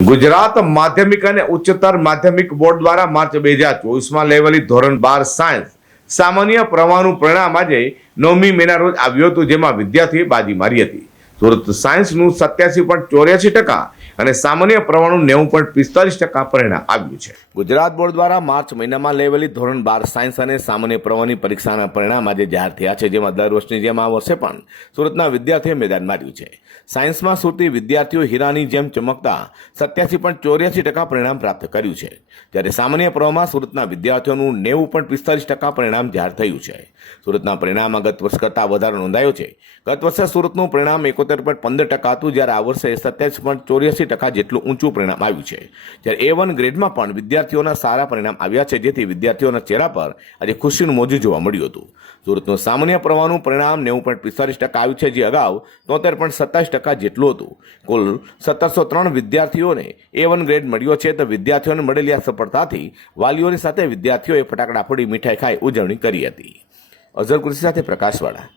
ગુજરાત માધ્યમિક અને ઉચ્ચતર માધ્યમિક બોર્ડ દ્વારા માર્ચ બે હજાર ચોવીસમાં લેવલી ધોરણ બાર સાયન્સ સામાન્ય પ્રવાહનું પરિણામ આજે નવમી મેના રોજ આવ્યું હતું, જેમાં વિદ્યાર્થીએ બાજી મારી હતી. સુરત સાયન્સનું સત્યાસી પોઈન્ટ ચોર્યાસી ટકા અને સામાન્ય પ્રવાહનું નેવું પોઈન્ટ પિસ્તાલીસ ટકા પરિણામ આવ્યું છે. ગુજરાત બોર્ડ દ્વારા માર્ચ મહિનામાં લેવેલી ધોરણ બાર સાયન્સ અને સામાન્ય પ્રવાહની પરીક્ષાના પરિણામ આજે જાહેર થયા છે, જેમાં દર વર્ષની જેમ આ વર્ષે પણ સુરતના વિદ્યાર્થીઓએ મેદાન માર્યું છે. સાયન્સમાં સુરતી વિદ્યાર્થીઓ હીરાની જેમ ચમકતા સત્યાસી પોઈન્ટ ચોર્યાસી ટકા પરિણામ પ્રાપ્ત કર્યું છે. જ્યારે સામાન્ય પ્રવાહમાં સુરતના વિદ્યાર્થીઓનું નેવું પોઈન્ટ પિસ્તાલીસ ટકા પરિણામ જાહેર થયું છે. સુરતના પરિણામમાં ગત વર્ષ કરતાં વધારો નોંધાયો છે. ગત વર્ષે સુરતનું પરિણામ એકોતેર પોઈન્ટ પંદર ટકા હતું, જ્યારે આ વર્ષે સત્યાવીસ પોઈન્ટ ચોર્યાસી ટકા જેટલું ઊંચું પરિણામ આવ્યું છે. જ્યારે એ વન ગ્રેડમાં પણ વિદ્યાર્થીઓના સારા પરિણામ આવ્યા છે, જેથી વિદ્યાર્થીઓના ચહેરા પર આજે ખુશીનું મોજું જોવા મળ્યું હતું. સુરતનું સામાન્ય પ્રવાહનું પરિણામ નેવું પોઈન્ટ પિસ્તાલીસ ટકા આવ્યું છે, જે અગાઉ તોતેર પોઈન્ટ સત્તાવીસ ટકા જેટલું હતું. કુલ સત્તરસો ત્રણ વિદ્યાર્થીઓને એ વન ગ્રેડ મળ્યો છે, તો વિદ્યાર્થીઓને મળેલી આ સફળતાથી વાલીઓની સાથે વિદ્યાર્થીઓએ ફટાકડા ફોડી મીઠાઈ ખાઈ ઉજવણી કરી હતી. અઝર કૃષિ સાથે પ્રકાશવાળા.